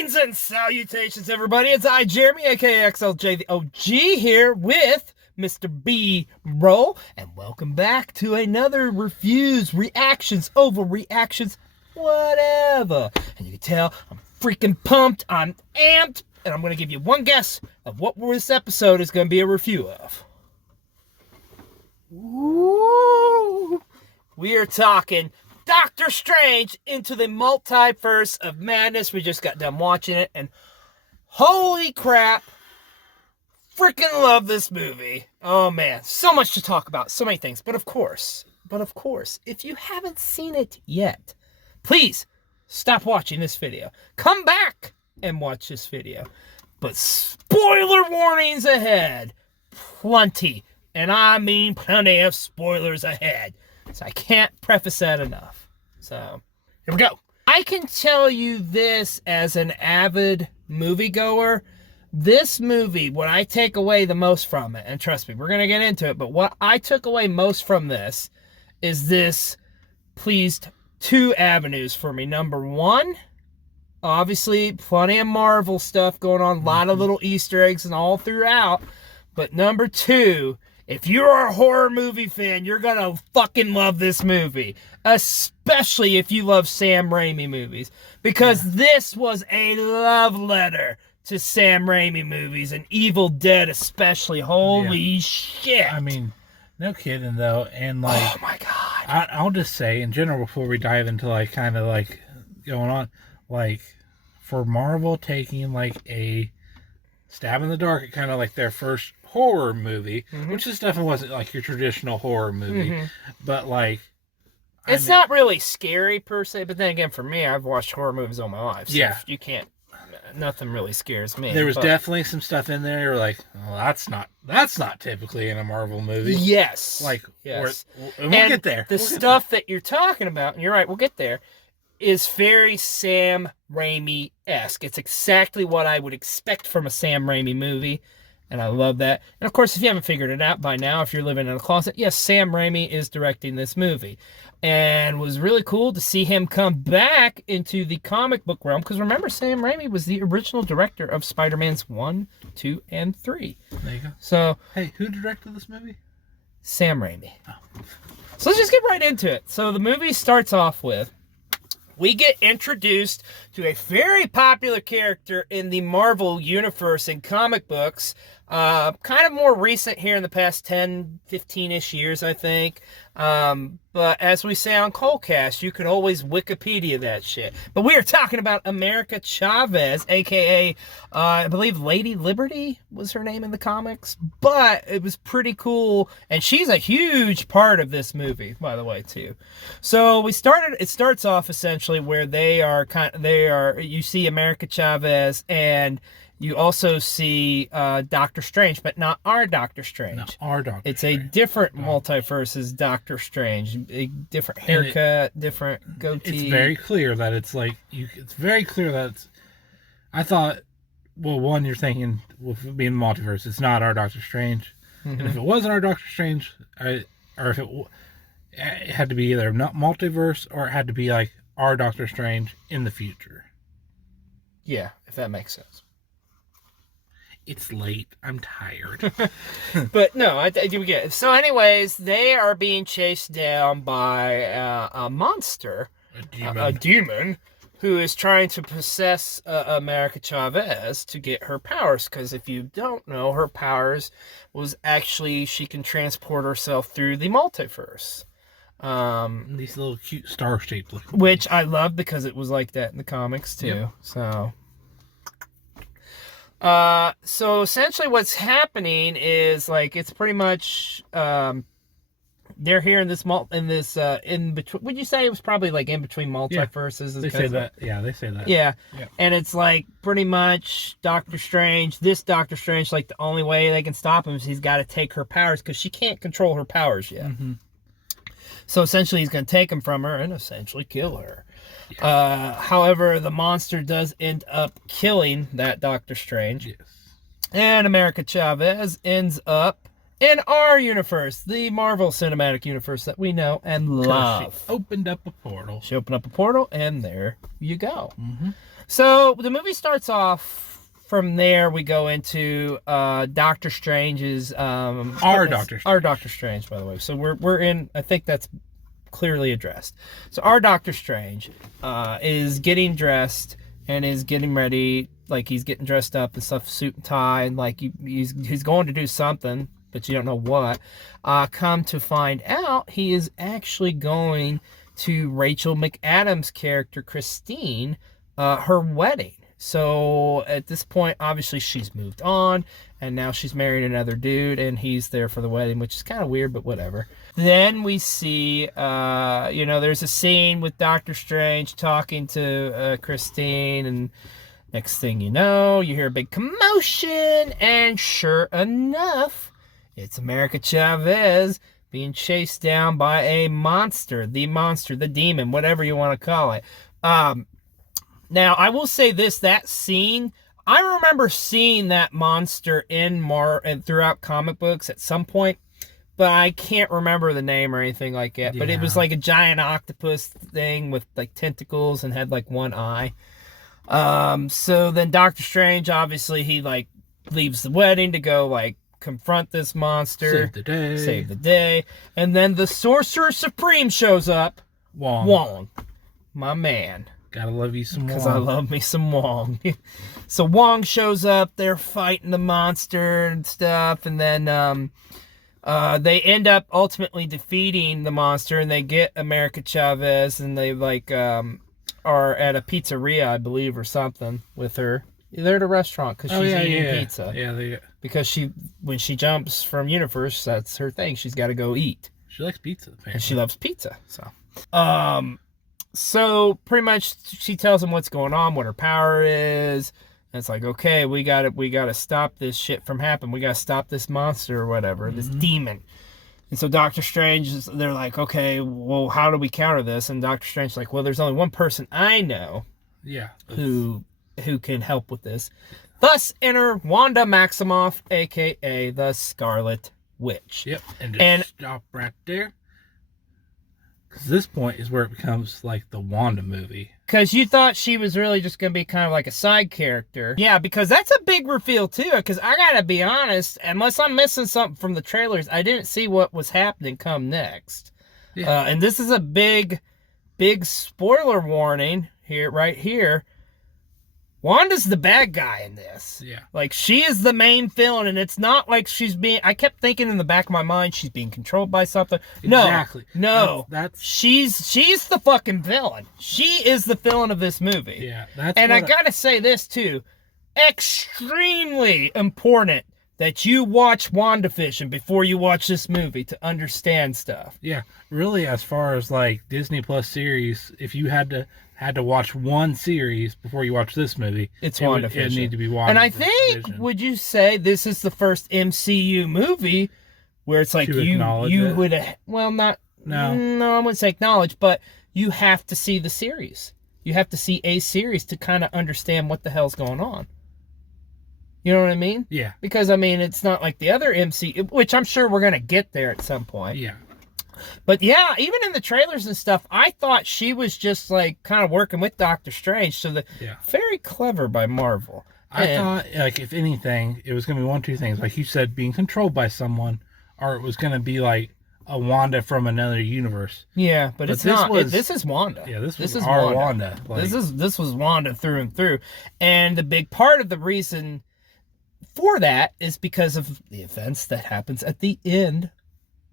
Greetings and salutations, everybody. It's I, Jeremy, aka XLJ, the OG, here with Mr. B Roll, and welcome back to another reviews, reactions, overreactions, whatever. And you can tell I'm freaking pumped, I'm amped, and I'm going to give you one guess of what this episode is going to be a review of. Ooh. We are talking Doctor Strange into the Multiverse of Madness. We just got done watching it, and holy crap, freaking love this movie. Oh man, so much to talk about, so many things. But of course, if you haven't seen it yet, please stop watching this video. Come back and watch this video. But spoiler warnings ahead. Plenty, and I mean plenty of spoilers ahead. So I can't preface that enough. So, here we go. I can tell you this as an avid moviegoer. This movie, what I take away the most from it, and trust me, we're going to get into it, but what I took away most from this is this pleased two avenues for me. Number one, obviously, plenty of Marvel stuff going on, a lot of little Easter eggs and all throughout. But number two, if you're a horror movie fan, you're gonna fucking love this movie. Especially if you love Sam Raimi movies. Because this was a love letter to Sam Raimi movies, and Evil Dead especially. Holy shit. I mean, no kidding though. And like, oh my god. I'll just say in general before we dive into like kind of like going on, like for Marvel taking like a stab in the dark at kind of like their first horror movie, which this definitely wasn't like your traditional horror movie, but like it's not really scary per se, but then again, for me, I've watched horror movies all my life, so yeah, you can't, nothing really scares me. There was definitely some stuff in there like, oh, that's not typically in a Marvel movie. Yes, like yes, and we'll get there. The stuff that you're talking about, and you're right, we'll get there, is very Sam Raimi-esque. It's exactly what I would expect from a Sam Raimi movie. And I love that. And of course, if you haven't figured it out by now, if you're living in a closet, yes, Sam Raimi is directing this movie. And it was really cool to see him come back into the comic book realm. Because remember, Sam Raimi was the original director of Spider-Man's 1, 2, and 3. There you go. So, hey, who directed this movie? Sam Raimi. Oh. So let's just get right into it. So the movie starts off with, we get introduced to a very popular character in the Marvel universe in comic books. Kind of more recent here in the past 10, 15-ish years, I think. But as we say on Coldcast, you could always Wikipedia that shit. But we are talking about America Chavez, a.k.a. I believe Lady Liberty was her name in the comics. But it was pretty cool. And she's a huge part of this movie, by the way, too. So it starts off essentially where you see America Chavez, and you also see Doctor Strange, but not our Doctor Strange. Not our Doctor It's Strange. A different multiverse's Doctor Strange. A different haircut, different goatee. It's very clear that it's like, it's very clear that it's, I thought, well, one, you're thinking, with being the multiverse, it's not our Doctor Strange. And if it wasn't our Doctor Strange, or if it had to be either not multiverse, or it had to be like our Doctor Strange in the future. Yeah, if that makes sense. It's late. I'm tired. But no, I do get it. So anyways, they are being chased down by a monster, a demon, who is trying to possess America Chavez to get her powers. Because if you don't know, her powers was actually she can transport herself through the multiverse. These little cute star-shaped looking, which I love because it was like that in the comics too. Yep. So essentially what's happening is like, it's pretty much, they're here in in between, would you say it was probably like in between multiverses? Yeah, they say that. Yeah, they say that. Yeah. And it's like pretty much Doctor Strange, like the only way they can stop him is he's got to take her powers, because she can't control her powers yet. So essentially he's going to take them from her and essentially kill her. However, the monster does end up killing that Doctor Strange. Yes. And America Chavez ends up in our universe, the Marvel Cinematic Universe that we know and love. She opened up a portal. She opened up a portal, and there you go. So the movie starts off. From there, we go into Doctor Strange's... Our Doctor Strange, by the way. So we're in... I think that's clearly addressed. So our Doctor Strange is getting dressed and is getting ready. Like, he's getting dressed up and stuff, suit and tie, and like he's going to do something, but you don't know what. Come to find out, he is actually going to Rachel McAdams' character, Christine, her wedding. So at this point, obviously she's moved on, and now she's married another dude, and he's there for the wedding, which is kind of weird, but whatever. Then we see, there's a scene with Doctor Strange talking to Christine, and next thing you know, you hear a big commotion, and sure enough, it's America Chavez being chased down by a monster, the demon, whatever you want to call it. Now, I will say this, that scene, I remember seeing that monster and throughout comic books at some point, but I can't remember the name or anything like that. Yeah. But it was like a giant octopus thing with like tentacles and had like one eye. So then Doctor Strange, obviously, he like leaves the wedding to go like confront this monster. Save the day. And then the Sorcerer Supreme shows up. Wong. My man. Gotta love you some Wong. Because I love me some Wong. So Wong shows up, they're fighting the monster and stuff, and then they end up ultimately defeating the monster, and they get America Chavez, and they like are at a pizzeria, I believe, or something with her. They're at a restaurant because she's eating pizza. Yeah, because when she jumps from universe, that's her thing. She's got to go eat. She likes pizza, apparently. And she loves pizza. So pretty much she tells him what's going on, what her power is. And it's like, okay, we gotta stop this shit from happening. We gotta stop this monster or whatever, this demon. And so Doctor Strange, they're like, okay, well, how do we counter this? And Doctor Strange's like, well, there's only one person I know who can help with this. Thus enter Wanda Maximoff, a.k.a. the Scarlet Witch. Yep, and stop right there. Because this point is where it becomes like the Wanda movie. Because you thought she was really just going to be kind of like a side character. Yeah, because that's a big reveal too. Because I got to be honest, unless I'm missing something from the trailers, I didn't see what was happening come next. Yeah. And this is a big spoiler warning here, right here. Wanda's the bad guy in this. Yeah. Like, she is the main villain, and it's not like she's being... I kept thinking in the back of my mind she's being controlled by something. Exactly. No. That's... She's the fucking villain. She is the villain of this movie. Yeah. And I gotta say this, too. Extremely important that you watch WandaVision before you watch this movie to understand stuff. Yeah. Really, as far as, like, Disney Plus series, if you had to watch one series before you watch this movie, it's WandaVision. It need to be WandaVision. And I think, would you say this is the first MCU movie where it's like you would, well, not, no, I wouldn't say acknowledge, but you have to see the series. You have to see a series to kind of understand what the hell's going on. You know what I mean? Yeah. Because, I mean, it's not like the other MCU, which I'm sure we're going to get there at some point. Yeah. But yeah, even in the trailers and stuff, I thought she was just like kind of working with Doctor Strange. So very clever by Marvel. I thought, like, if anything, it was going to be one of two things. Like you said, being controlled by someone, or it was going to be like a Wanda from another universe. Yeah, but it's not. This is Wanda. Yeah, this is our Wanda. Like, this was Wanda through and through. And the big part of the reason for that is because of the events that happens at the end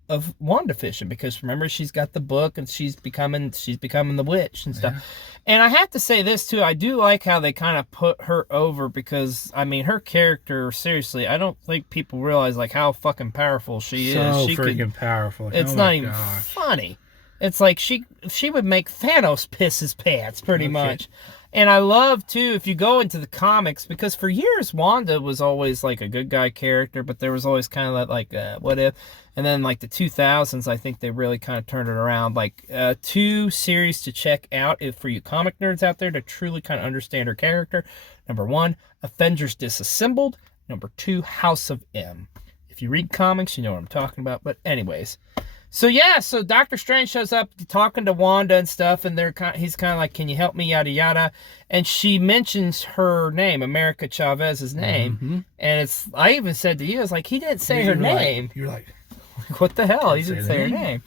of WandaVision, because remember, she's got the book and she's becoming the witch and stuff. And I have to say this too, I do like how they kind of put her over, because I mean, her character, seriously, I don't think people realize like how fucking powerful she is. She freaking powerful. It's not even funny. It's like she would make Thanos piss his pants pretty much. And I love, too, if you go into the comics, because for years, Wanda was always, like, a good guy character, but there was always kind of that, like, what if? And then, like, the 2000s, I think they really kind of turned it around. Like, 2 series to check out for you comic nerds out there to truly kind of understand her character. Number 1, Avengers Disassembled. Number 2, House of M. If you read comics, you know what I'm talking about. But anyways, so yeah, so Doctor Strange shows up talking to Wanda and stuff, and he's kind of like, "Can you help me?" Yada yada, and she mentions her name, America Chavez's name, and I even said to you, I was like, he didn't say her name. You're like, what the hell? He didn't say her name.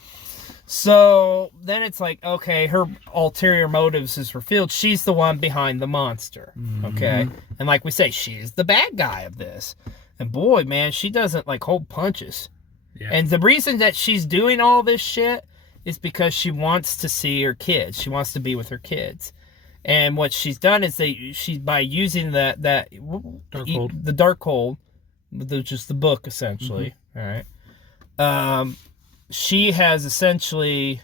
So then it's like, okay, her ulterior motives is revealed. She's the one behind the monster. Okay, and like we say, she's the bad guy of this. And boy, man, she doesn't like hold punches. Yeah. And the reason that she's doing all this shit is because she wants to see her kids. She wants to be with her kids. And what she's done is by using the Darkhold, just the book essentially. All right. She has essentially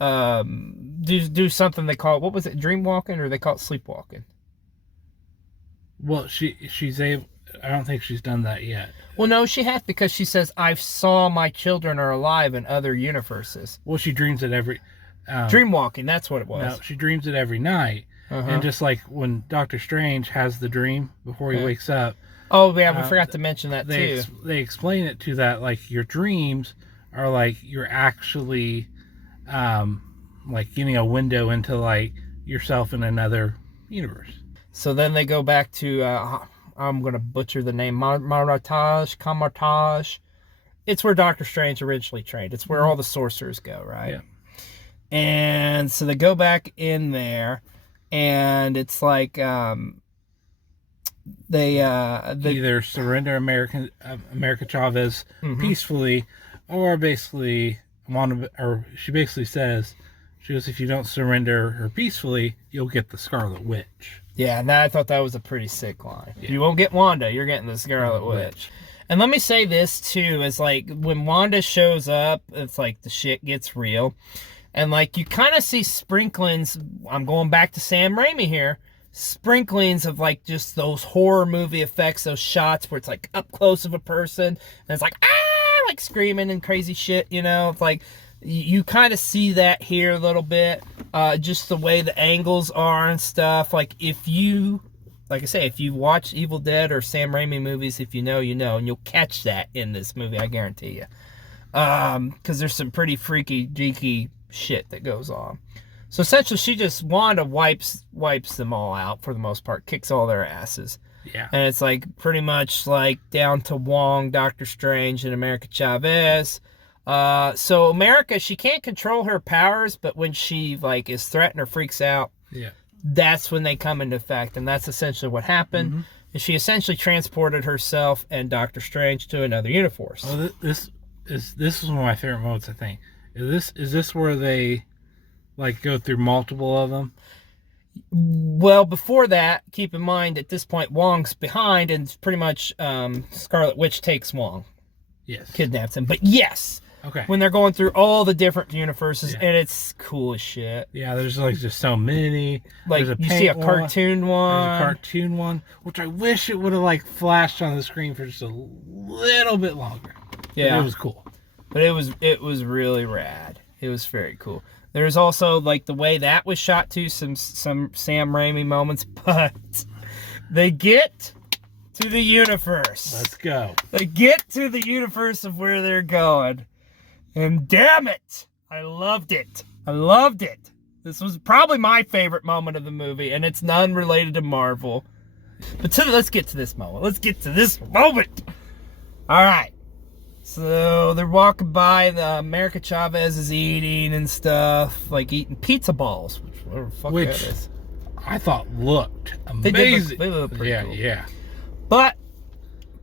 do something they call, what was it, dream walking, or they call it sleepwalking? Well, she's able. I don't think she's done that yet. Well, no, she has, because she says, "I saw my children are alive in other universes." Well, she dreams it every... dream walking, that's what it was. No, she dreams it every night. And just like when Doctor Strange has the dream before he wakes up... Oh, yeah, we forgot to mention that, too. They explain it to that, like, your dreams are like, you're actually, like, getting a window into, like, yourself in another universe. So then they go back to... I'm going to butcher the name, Kamartaj. It's where Doctor Strange originally trained. It's where all the sorcerers go, right? Yeah. And so they go back in there, and it's like they either surrender America Chavez peacefully, or basically she basically says, she goes, if you don't surrender her peacefully, you'll get the Scarlet Witch. Yeah, and I thought that was a pretty sick line. Yeah. You won't get Wanda, you're getting the Scarlet Witch. And let me say this, too, is like, when Wanda shows up, it's like the shit gets real. And like, you kind of see sprinklings, I'm going back to Sam Raimi here, sprinklings of like just those horror movie effects, those shots where it's like up close of a person, and it's like, like screaming and crazy shit, you know? It's like, you kind of see that here a little bit, just the way the angles are and stuff. Like, like I say, if you watch Evil Dead or Sam Raimi movies, if you know, you know, and you'll catch that in this movie, I guarantee you. Because there's some pretty freaky, deaky shit that goes on. So essentially, Wanda wipes them all out for the most part, kicks all their asses. Yeah. And it's like pretty much like down to Wong, Doctor Strange, and America Chavez. So America, she can't control her powers, but when she like is threatened or freaks out, that's when they come into effect, and that's essentially what happened. And she essentially transported herself and Doctor Strange to another universe. Well, this is one of my favorite moments, I think. Is this where they like go through multiple of them? Well, before that, keep in mind at this point Wong's behind, and pretty much Scarlet Witch takes Wong. Yes. Kidnaps him. But yes. Okay. When they're going through all the different universes, and it's cool as shit. Yeah, there's like just so many. Like, you see a cartoon one. There's a cartoon one, which I wish it would have like flashed on the screen for just a little bit longer. Yeah. But it was cool. But it was really rad. It was very cool. There's also like the way that was shot too, some Sam Raimi moments, but they get to the universe. Let's go. They get to the universe of where they're going. And damn it, I loved it. I loved it. This was probably my favorite moment of the movie, and it's none related to Marvel. But let's get to this moment. Let's get to this moment. All right. So they're walking by, the America Chavez is eating and stuff, like eating pizza balls, whatever the fuck that is. I thought looked amazing. They look pretty cool. Yeah. But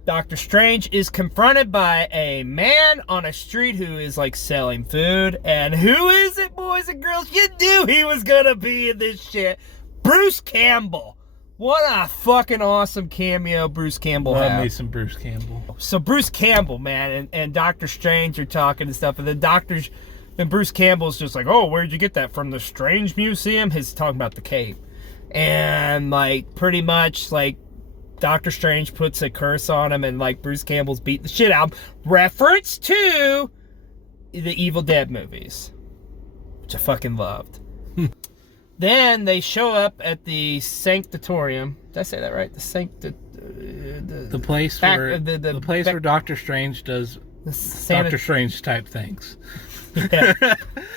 Doctor Strange is confronted by a man on a street who is like selling food. And who is it, boys and girls? You knew he was gonna be in this shit. Bruce Campbell. What a fucking awesome cameo Bruce Campbell had. Love me some Bruce Campbell. So Bruce Campbell, man, and Doctor Strange are talking and stuff, and then Bruce Campbell's just like, oh, where'd you get that from? The Strange Museum? He's talking about the cape. And like pretty much like Doctor Strange puts a curse on him, and like Bruce Campbell's beating the shit out of him. Reference to the Evil Dead movies, which I fucking loved. Then they show up at the Sanctatorium. Did I say that right? The the place where where Doctor Strange does Doctor Strange type things. Yeah.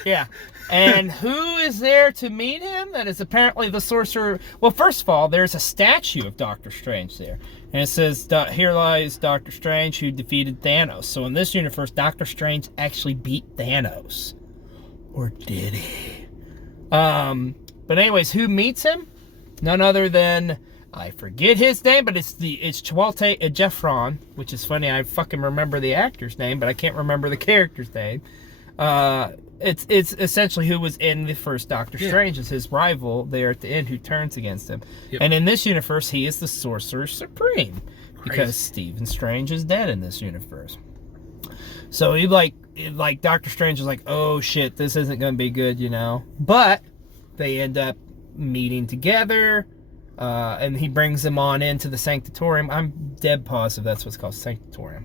Yeah. And who is there to meet him? That is apparently the sorcerer. Well, first of all, there's a statue of Doctor Strange there. And it says, here lies Doctor Strange who defeated Thanos. So in this universe, Doctor Strange actually beat Thanos. Or did he? But anyways, who meets him? None other than, I forget his name, but it's Chiwetel Ejiofor, which is funny. I fucking remember the actor's name, but I can't remember the character's name. It's essentially who was in the first Doctor Strange as his rival there at the end who turns against him. Yep. And in this universe, he is the Sorcerer Supreme. Because Stephen Strange is dead in this universe. So he like Doctor Strange is like, oh shit, this isn't going to be good, you know. But they end up meeting together. And he brings him on into the Sanctatorium. I'm dead positive that's what's called, Sanctatorium.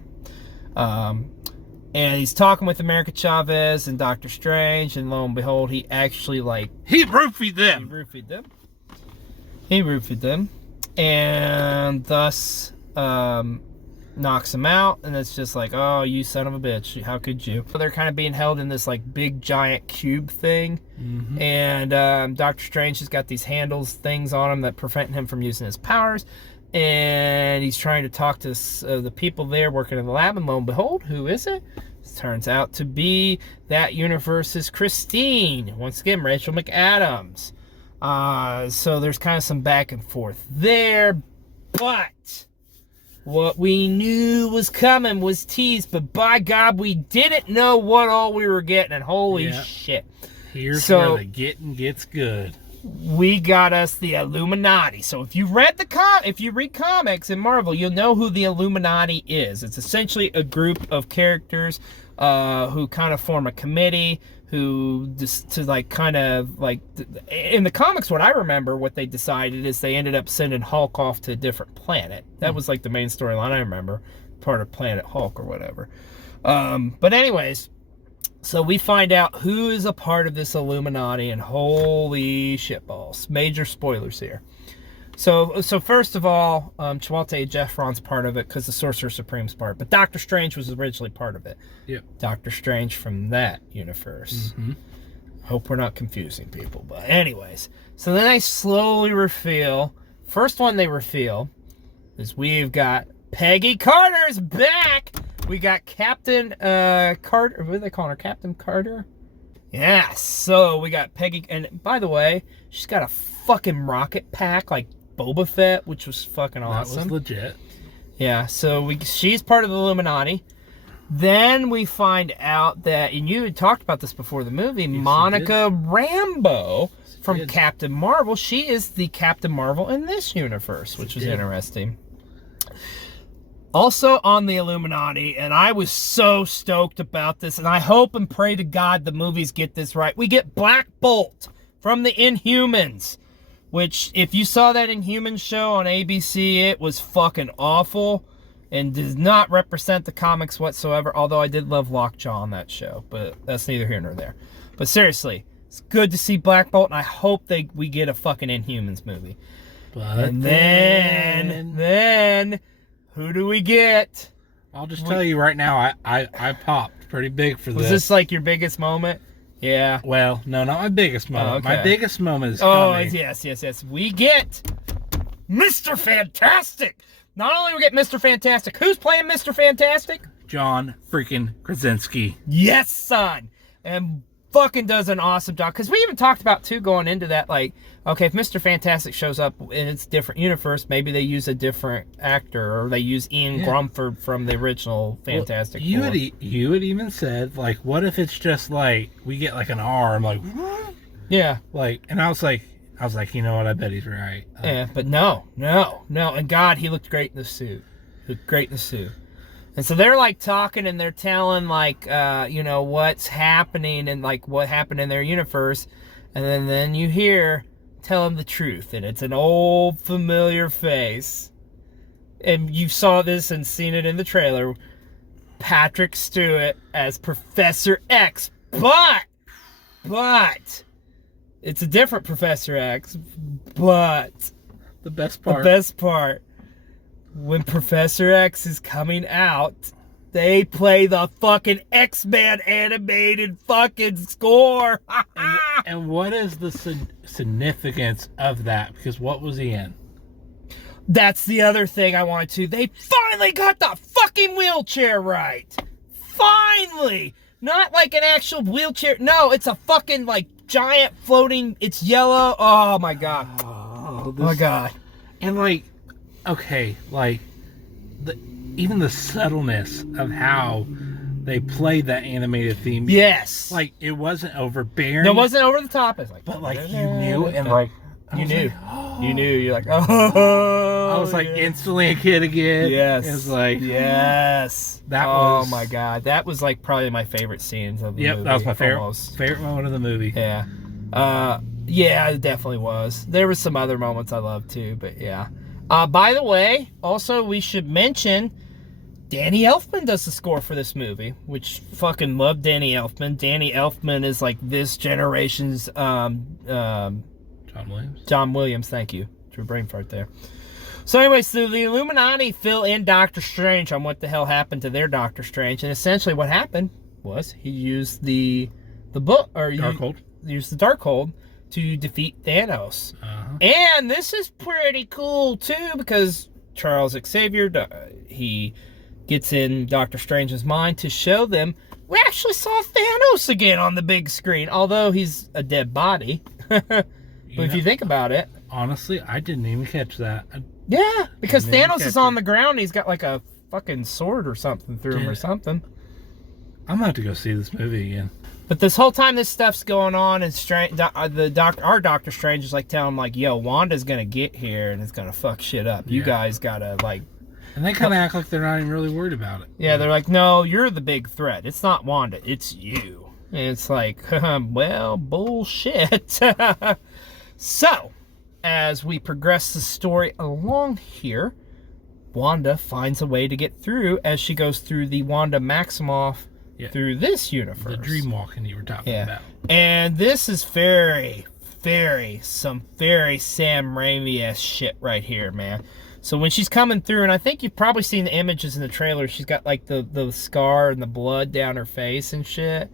And he's talking with America Chavez and Doctor Strange, and lo and behold, he actually he roofied them. He roofied them, and thus knocks him out. And it's just like, oh, you son of a bitch! How could you? So they're kind of being held in this big giant cube thing, and Doctor Strange has got these handles things on him that prevent him from using his powers. And he's trying to talk to the people there working in the lab, and lo and behold, who is it? It turns out to be that universe's Christine. Once again, Rachel McAdams. So there's kind of some back and forth there, but what we knew was coming was teased, but by God, we didn't know what all we were getting, and holy shit. Here's where the getting gets good. We got us the Illuminati. So if you read comics in Marvel, you'll know who the Illuminati is. It's essentially a group of characters who kind of form a committee who just in the comics, what I remember, what they decided is they ended up sending Hulk off to a different planet. That was the main storyline I remember, part of Planet Hulk or whatever. But anyways, so we find out who is a part of this Illuminati, and holy shitballs. Major spoilers here. So first of all, Chiwetel Ejiofor's part of it because the Sorcerer Supreme's part. But Doctor Strange was originally part of it. Yep. Doctor Strange from that universe. Hope we're not confusing people. But anyways, so then they slowly reveal. First one they reveal is we've got Peggy Carter's back. We got Captain Carter. What do they call her? Captain Carter? Yeah, so we got Peggy. And by the way, she's got a fucking rocket pack like Boba Fett, which was fucking awesome. That was legit. Yeah, so she's part of the Illuminati. Then we find out that, and you had talked about this before the movie, yes, Monica Rambeau from Captain Marvel. She is the Captain Marvel in this universe, which is interesting. Also on the Illuminati, and I was so stoked about this, and I hope and pray to God the movies get this right. We get Black Bolt from the Inhumans, which, if you saw that Inhumans show on ABC, it was fucking awful and does not represent the comics whatsoever, although I did love Lockjaw on that show, but that's neither here nor there. But seriously, it's good to see Black Bolt, and I hope we get a fucking Inhumans movie. But and then who do we get? I'll just tell you right now, I popped pretty big for this. Was this like your biggest moment? Yeah. Well, no, not my biggest moment. Okay. My biggest moment is coming. Yes. We get Mr. Fantastic. Not only we get Mr. Fantastic, who's playing Mr. Fantastic? John freaking Krasinski. Yes, son. And fucking does an awesome job. Because we even talked about, too, going into that, like, okay, if Mr. Fantastic shows up in its different universe, maybe they use a different actor, or they use Ian Grumford from the original Fantastic Four. You had even said, like, what if it's just, like, we get, like, an arm, like, yeah. Like, and I was like, you know what, I bet he's right. Yeah, but no. And God, he looked great in the suit. And so they're like talking and they're telling like, what's happening and like what happened in their universe. And then you hear, tell them the truth. And it's an old familiar face. And you saw this and seen it in the trailer. Patrick Stewart as Professor X. But it's a different Professor X, but the best part, when Professor X is coming out, they play the fucking X-Men animated fucking score. And what is the significance of that? Because what was he in? That's the other thing I wanted to. They finally got the fucking wheelchair right. Finally. Not like an actual wheelchair. No, it's a fucking like giant floating. It's yellow. Oh my god. Oh my god. And like, okay, like even the subtleness of how they played that animated theme. Yes. Like it wasn't overbearing. No, it wasn't over the top. It's like, but like you knew, and like you knew. Like, oh. You knew. You're like, oh. I was like instantly a kid again. Yes. It was like, yes. That oh was. my god. That was like probably my favorite scenes of the movie. Yep, that was my almost. favorite moment of the movie. Yeah. Yeah, it definitely was. There were some other moments I loved too, but yeah. By the way, also we should mention Danny Elfman does the score for this movie, which fucking love Danny Elfman. Danny Elfman is like this generation's John Williams. John Williams, thank you. Drew brain fart there. So anyways, so the Illuminati fill in Doctor Strange on what the hell happened to their Doctor Strange, and essentially what happened was he used the book, or Darkhold. Used the Darkhold to defeat Thanos. And this is pretty cool too, because Charles Xavier, he gets in Doctor Strange's mind to show them we actually saw Thanos again on the big screen, although he's a dead body. But if you think about it, honestly, I didn't even catch that. Yeah, because Thanos is on the ground and he's got like a fucking sword or something through him or something. I'm gonna have to go see this movie again. But this whole time this stuff's going on, and our Doctor Strange is like telling him like, "Yo, Wanda's gonna get here and it's gonna fuck shit up. You guys gotta like." And they kind of act like they're not even really worried about it. Yeah, they're like, "No, you're the big threat. It's not Wanda, it's you." And it's like, well, bullshit. So, as we progress the story along here, Wanda finds a way to get through as she goes through the Wanda Maximoff through this universe. The dream walking you were talking about. And this is very Sam Raimi-esque shit right here, man. So when she's coming through, and I think you've probably seen the images in the trailer, she's got like the scar and the blood down her face and shit.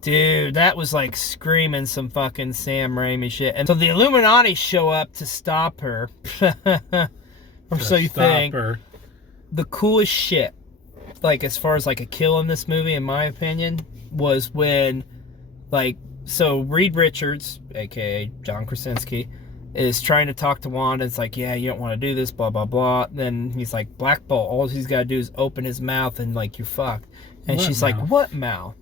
Dude, that was like screaming some fucking Sam Raimi shit. And so the Illuminati show up to stop her. Or so you think. Her. The coolest shit, like as far as like a kill in this movie, in my opinion, was when, like, so Reed Richards, aka John Krasinski, is trying to talk to Wanda. It's like, yeah, you don't want to do this, blah, blah, blah. Then he's like, Black Bolt, all he's got to do is open his mouth and like, you're fucked. And she's like, what mouth?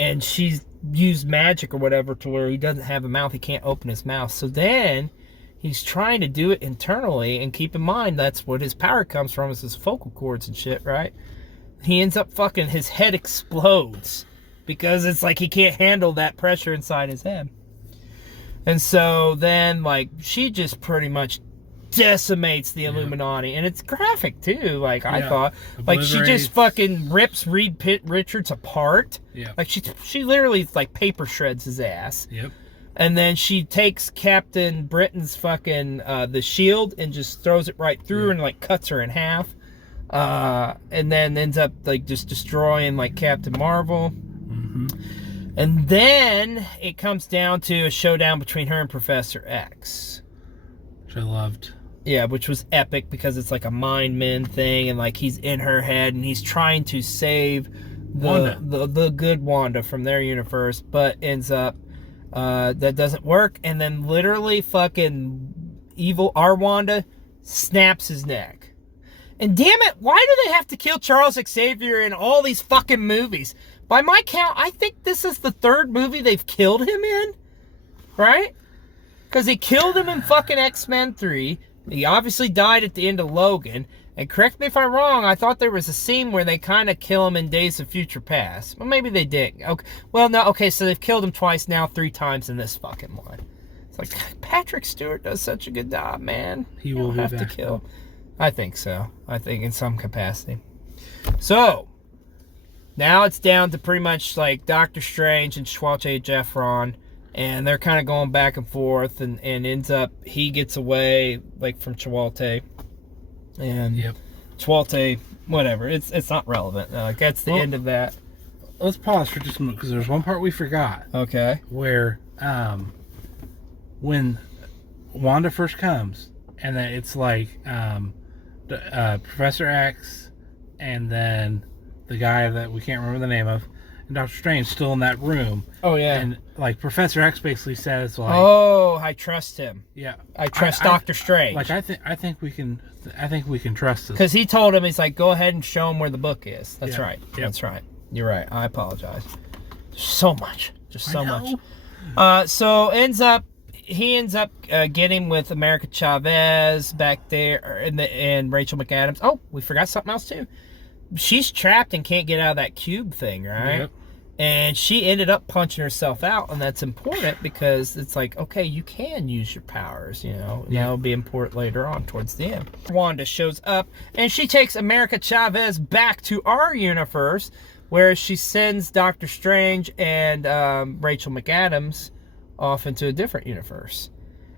And she's used magic or whatever to where he doesn't have a mouth. He can't open his mouth. So then he's trying to do it internally. And keep in mind, that's what his power comes from, is his vocal cords and shit, right? He ends up fucking, his head explodes. Because it's like he can't handle that pressure inside his head. And so then, like, she just pretty much decimates the Illuminati. And it's graphic, too, like, I thought. Like, she just fucking rips Reed Richards apart. Yeah. Like, she literally, like, paper shreds his ass. Yep. And then she takes Captain Britain's fucking, the shield and just throws it right through her and, like, cuts her in half. And then ends up, like, just destroying, like, Captain Marvel. Mm-hmm. And then it comes down to a showdown between her and Professor X. Which I loved. Yeah, which was epic because it's like a mind mend thing, and like he's in her head and he's trying to save the good Wanda from their universe, but ends up that doesn't work, and then literally fucking evil our Wanda snaps his neck. And damn it, why do they have to kill Charles Xavier in all these fucking movies? By my count, I think this is the third movie they've killed him in, right? Because they killed him in fucking X-Men 3. He obviously died at the end of Logan. And correct me if I'm wrong, I thought there was a scene where they kind of kill him in Days of Future Past. Well, maybe they didn't. Okay. Well, no, okay, so they've killed him twice now, 3 times in this fucking one. It's like, Patrick Stewart does such a good job, man. He will have to kill. I think so. I think in some capacity. So, now it's down to pretty much like Doctor Strange and Schwarzenegger Jeffron. And they're kind of going back and forth, and ends up, he gets away, like, from Chiwetel. And Tualte, whatever. It's not relevant. That's the end of that. Let's pause for just a minute because there's one part we forgot. Okay. Where when Wanda first comes, and then it's like Professor X, and then the guy that we can't remember the name of, and Doctor Strange still in that room. Oh yeah. And like Professor X basically says like, "Oh, I trust him. Yeah, I trust Doctor Strange." Like I think we can trust this because he told him, he's like, "Go ahead and show him where the book is." That's right. Yep. That's right. You're right. I apologize. So much, just so much. So he ends up getting with America Chavez back there, and Rachel McAdams. Oh, we forgot something else too. She's trapped and can't get out of that cube thing, right? Yep. And she ended up punching herself out, and that's important because it's like, okay, you can use your powers, you know. Yeah. That'll be important later on towards the end. Wanda shows up, and she takes America Chavez back to our universe, where she sends Doctor Strange and Rachel McAdams off into a different universe.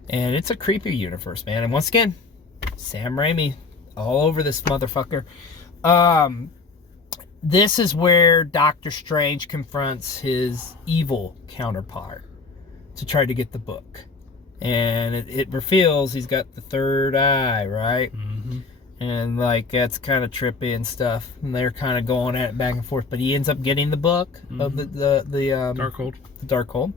And it's a creepy universe, man. And once again, Sam Raimi all over this motherfucker. This is where Doctor Strange confronts his evil counterpart to try to get the book. And it reveals he's got the third eye, right? Mm-hmm. And like that's kind of trippy and stuff. And they're kind of going at it back and forth. But he ends up getting the book of the Darkhold. The Darkhold.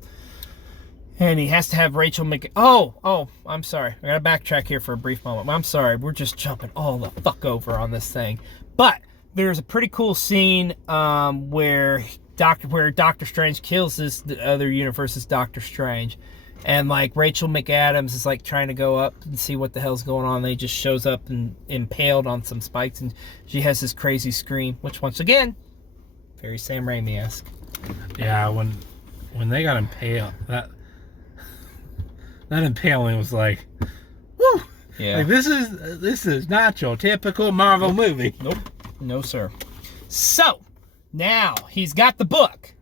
And he has to have Rachel Oh, I'm sorry. I gotta backtrack here for a brief moment. I'm sorry. We're just jumping all the fuck over on this thing. But there's a pretty cool scene where Doctor Strange kills the other universe's Doctor Strange. And like Rachel McAdams is like trying to go up and see what the hell's going on. They just shows up and impaled on some spikes, and she has this crazy scream, which once again, very Sam Raimi-esque. Yeah, when they got impaled, that impaling was like, woo! Yeah. Like this is not your typical Marvel movie. Nope. No, sir. So now he's got the book.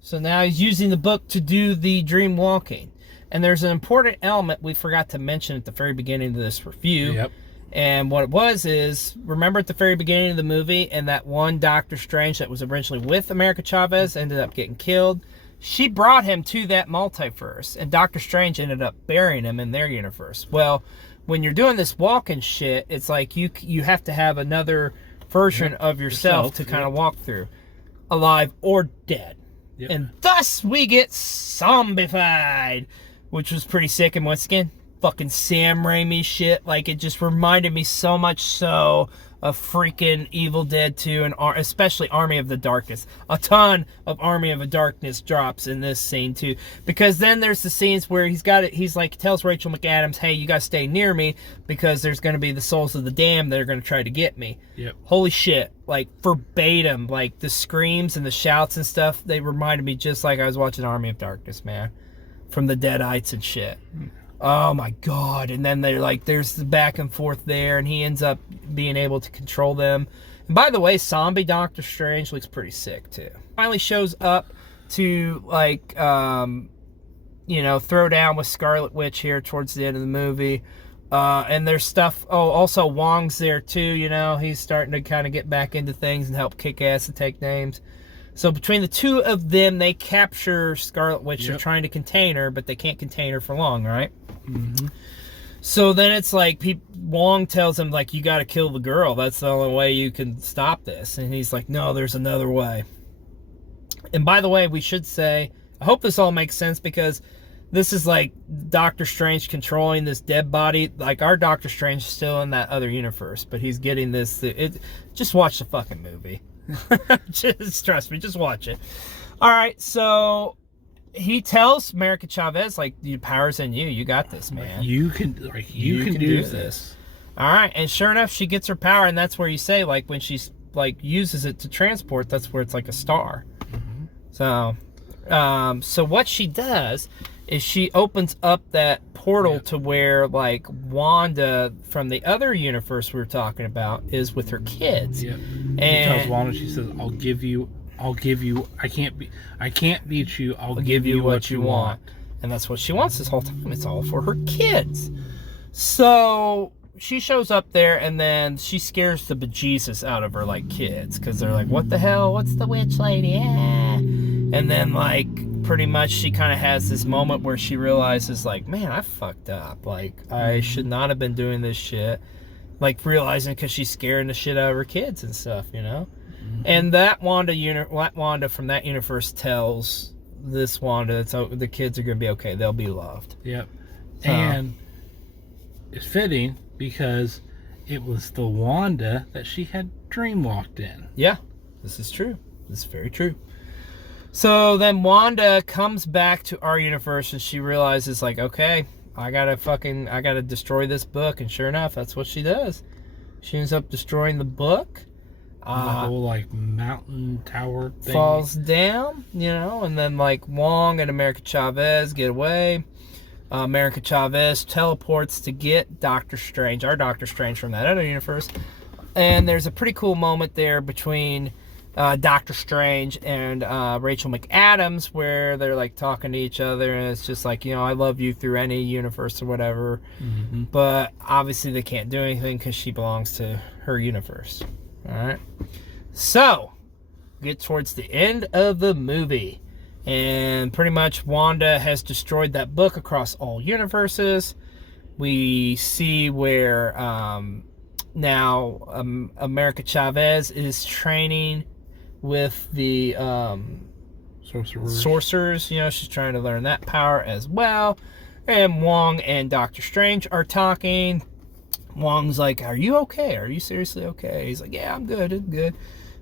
So now he's using the book to do the dream walking. And there's an important element we forgot to mention at the very beginning of this review. Yep. And what it was is, remember at the very beginning of the movie, and that one Doctor Strange that was originally with America Chavez ended up getting killed? She brought him to that multiverse, and Doctor Strange ended up burying him in their universe. Well, when you're doing this walking shit, it's like you have to have another version of yourself to kind of walk through, alive or dead. Yep. And thus we get zombified, which was pretty sick. And once again, fucking Sam Raimi shit. Like, it just reminded me so much so of freaking Evil Dead 2 and especially Army of the Darkness. A ton of Army of the Darkness drops in this scene too, because then there's the scenes where he's like tells Rachel McAdams, hey, you gotta stay near me because there's gonna be the souls of the damned that are gonna try to get me. Yep. Holy shit, like verbatim, like the screams and the shouts and stuff, they reminded me just like I was watching Army of Darkness, man, from the Deadites and shit. Oh my god. And then they're like, there's the back and forth there, and he ends up being able to control them. And by the way, zombie Doctor Strange looks pretty sick too. Finally shows up to like throw down with Scarlet Witch here towards the end of the movie. And there's stuff, also Wong's there too, he's starting to kind of get back into things and help kick ass and take names. So between the two of them, they capture Scarlet Witch. Yep. They're trying to contain her, but they can't contain her for long, right? Mm-hmm. So then it's like Wong tells him, like, you got to kill the girl. That's the only way you can stop this. And he's like, no, there's another way. And by the way, we should say, I hope this all makes sense, because this is like Doctor Strange controlling this dead body. Like, our Doctor Strange is still in that other universe, but he's getting this. Just watch the fucking movie. Just trust me, just watch it. All right, so he tells America Chavez, like, the power's in you. You got this, man. You can do this. All right, and sure enough, she gets her power, and that's where you say, like, when she's like uses it to transport, that's where it's like a star. Mm-hmm. So what she does is she opens up that portal to where, like, Wanda from the other universe we were talking about is with her kids. Yeah. And she tells Wanda, she says, I'll give you, I can't beat you, I'll give you what you want. And that's what she wants this whole time. It's all for her kids. So she shows up there, and then she scares the bejesus out of her, like, kids, because they're like, what the hell? What's the witch lady? Yeah. And then, like, pretty much she kind of has this moment where she realizes, like, man, I fucked up. Like, I should not have been doing this shit. Like, realizing because she's scaring the shit out of her kids and stuff, you know? And that Wanda from that universe tells this Wanda that the kids are going to be okay. They'll be loved. Yep. And it's fitting because it was the Wanda that she had dreamwalked in. Yeah, this is true. This is very true. So then Wanda comes back to our universe and she realizes, like, okay, I gotta destroy this book. And sure enough, that's what she does. She ends up destroying the book. The whole, like, mountain tower thing falls down, you know, and then, like, Wong and America Chavez get away. America Chavez teleports to get Doctor Strange, our Doctor Strange from that other universe. And there's a pretty cool moment there between Doctor Strange and Rachel McAdams where they're, like, talking to each other, and it's just like, you know, I love you through any universe or whatever. But obviously they can't do anything because she belongs to her universe. All right. So, get towards the end of the movie. And pretty much Wanda has destroyed that book across all universes. We see where now America Chavez is training with the sorcerers. You know, she's trying to learn that power as well. And Wong and Doctor Strange are talking. Wong's like, are you okay? Are you seriously okay? He's like, yeah, I'm good. I'm good.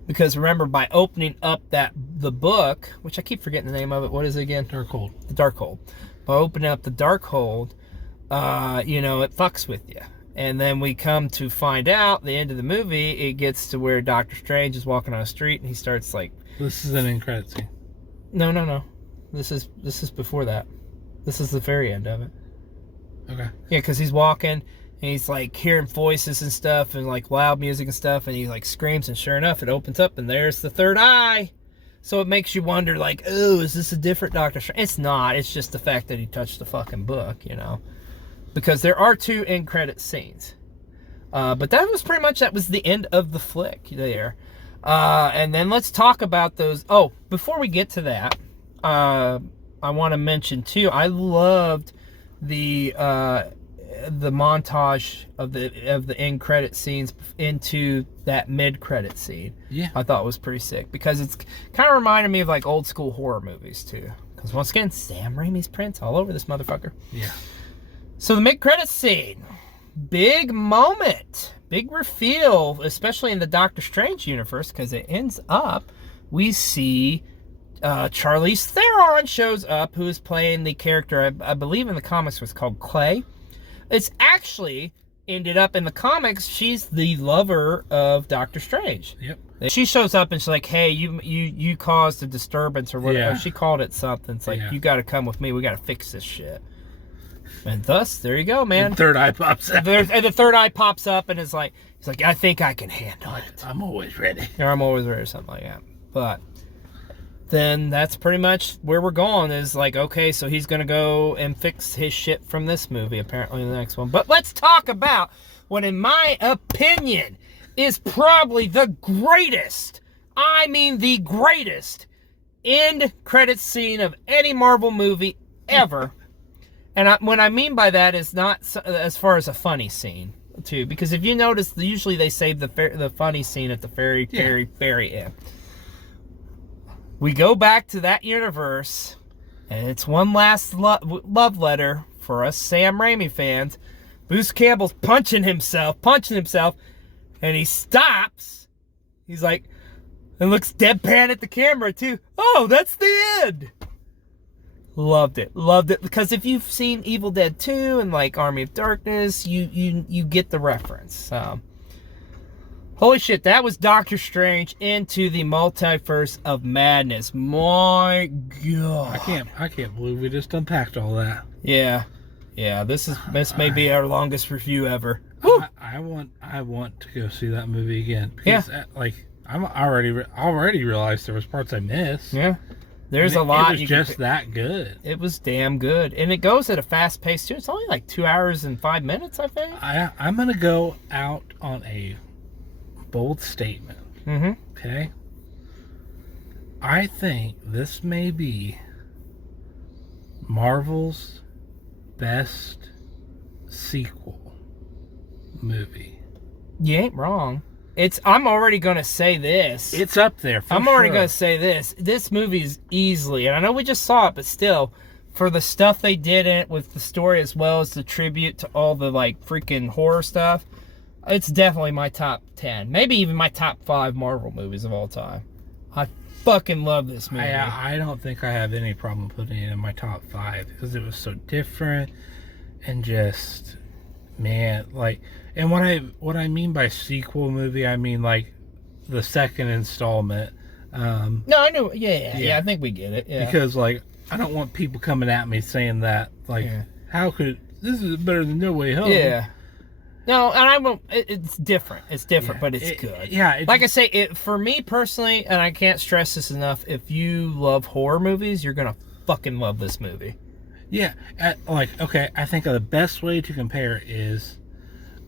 Because remember, by opening up the book, which I keep forgetting the name of it. What is it again? Darkhold. The Darkhold. By opening up the Darkhold, you know, it fucks with you. And then we come to find out, the end of the movie, it gets to where Doctor Strange is walking on a street and he starts, like... This is an end credit scene. No. This is before that. This is the very end of it. Okay. Yeah, because he's walking... And he's, like, hearing voices and stuff and, like, loud music and stuff. And he, like, screams. And sure enough, it opens up. And there's the third eye. So it makes you wonder, like, oh, is this a different Doctor Strange? It's not. It's just the fact that he touched the fucking book, you know. Because there are 2 end credit scenes. But that was pretty much, that was the end of the flick there. And then let's talk about those. Oh, before we get to that, I want to mention, too, I loved the montage of the end credit scenes into that mid credit scene. Yeah, I thought it was pretty sick because it's kind of reminded me of, like, old school horror movies too. Because once again, Sam Raimi's prints all over this motherfucker. Yeah. So the mid credit scene, big moment, big reveal, especially in the Doctor Strange universe, because it ends up we see Charlize Theron shows up, who is playing the character I believe in the comics was called Clay. It's actually ended up in the comics. She's the lover of Doctor Strange. Yep. She shows up and she's like, "Hey, you caused a disturbance or whatever." Yeah. She called it something. It's like, you got to come with me. We got to fix this shit. And thus, there you go, man. And third eye pops up. And the third eye pops up, and it's like, he's like, "I think I can handle it. I'm always ready." Or I'm always ready, or something like that. But then that's pretty much where we're going, is like, okay, so he's going to go and fix his shit from this movie, apparently in the next one. But let's talk about what, in my opinion, is probably the greatest, I mean the greatest, end credit scene of any Marvel movie ever. And what I mean by that is not as far as a funny scene, too. Because if you notice, usually they save the funny scene at the very end. We go back to that universe, and it's one last love letter for us Sam Raimi fans. Bruce Campbell's punching himself, and he stops. He's like, and looks deadpan at the camera, too. Oh, that's the end. Loved it, because if you've seen Evil Dead 2 and, like, Army of Darkness, you get the reference. Holy shit, that was Doctor Strange into the Multiverse of Madness. My God. I can't believe we just unpacked all that. Yeah. This may be our longest review ever. I want to go see that movie again because like I already realized there was parts I missed. Yeah. There's a And lot. It was just that good. It was damn good. And it goes at a fast pace, too. It's only like 2 hours and 5 minutes, I think. I'm going to go out on a bold statement. Mm-hmm. Okay? I think this may be Marvel's best sequel movie. You ain't wrong. I'm already going to say this. It's up there for I'm already sure. going to say this. This movie is easily, and I know we just saw it, but still, for the stuff they did in it with the story as well as the tribute to all the, like, freaking horror stuff, it's definitely my top 10. Maybe even my top 5 Marvel movies of all time. I fucking love this movie. I don't think I have any problem putting it in my top 5 because it was so different and just, man, like, and what I mean by sequel movie, I mean like the second installment. No, I know. Yeah, I think we get it. Yeah. Because like I don't want people coming at me saying that like, how could this is better than No Way Home? Yeah. No, and I won't. It's different. It's different, but it's good. Yeah. Like I say, for me personally, and I can't stress this enough, if you love horror movies, you're gonna fucking love this movie. Yeah. Okay, I think the best way to compare is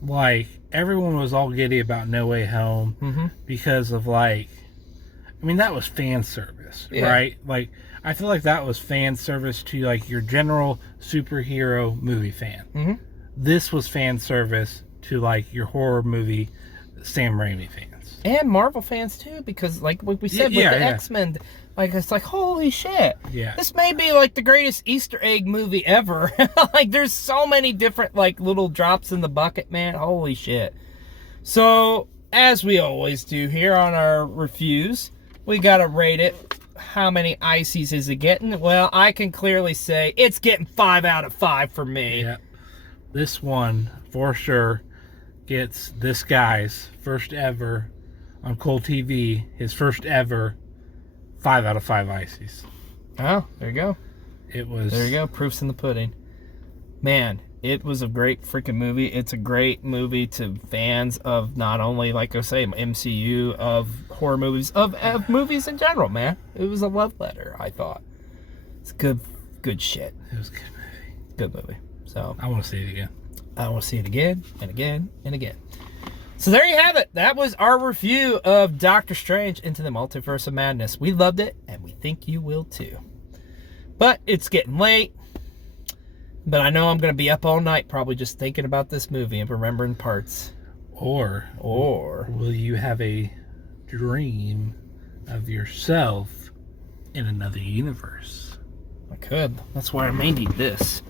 like everyone was all giddy about No Way Home because of like, I mean that was fan service, right? Like I feel like that was fan service to like your general superhero movie fan. This was fan service to like your horror movie Sam Raimi fans and Marvel fans too, because like we said with the X-Men, like it's like holy shit, this may be like the greatest Easter egg movie ever. Like there's so many different like little drops in the bucket, man. Holy shit. So as we always do here on our reviews, we gotta rate it. How many ices is it getting? Well, I can clearly say it's getting 5 out of 5 for me. Yeah. This one for sure gets this guy's first ever on Cold TV, his first ever 5 out of 5 ices. Oh, there you go. It was. There you go. Proof's in the pudding. Man, it was a great freaking movie. It's a great movie to fans of not only, like I say, MCU, of horror movies, of movies in general, man. It was a love letter, I thought. It's good shit. It was a good movie. Good movie. So I want to see it again. I want to see it again and again and again. So there you have it. That was our review of Doctor Strange Into the Multiverse of Madness. We loved it, and we think you will too. But it's getting late. But I know I'm going to be up all night probably just thinking about this movie and remembering parts. Or will you have a dream of yourself in another universe? I could. That's why I may need this.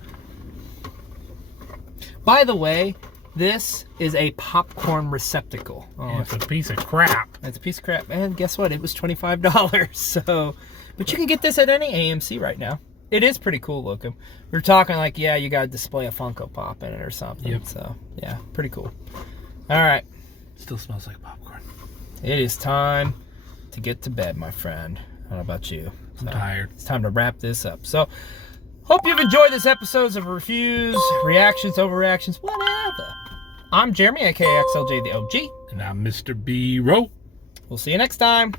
By the way, this is a popcorn receptacle. Oh, it's a piece of crap. It's a piece of crap. And guess what? It was $25. So, but you can get this at any AMC right now. It is pretty cool looking. We're talking like, yeah, you got to display a Funko Pop in it or something. Yep. So, yeah, pretty cool. All right. Still smells like popcorn. It is time to get to bed, my friend. I don't know about you. I'm tired. It's time to wrap this up. So, hope you've enjoyed this episodes of reviews, reactions, overreactions, whatever. I'm Jeremy, aka XLJ the OG. And I'm Mr. B. Rowe. We'll see you next time.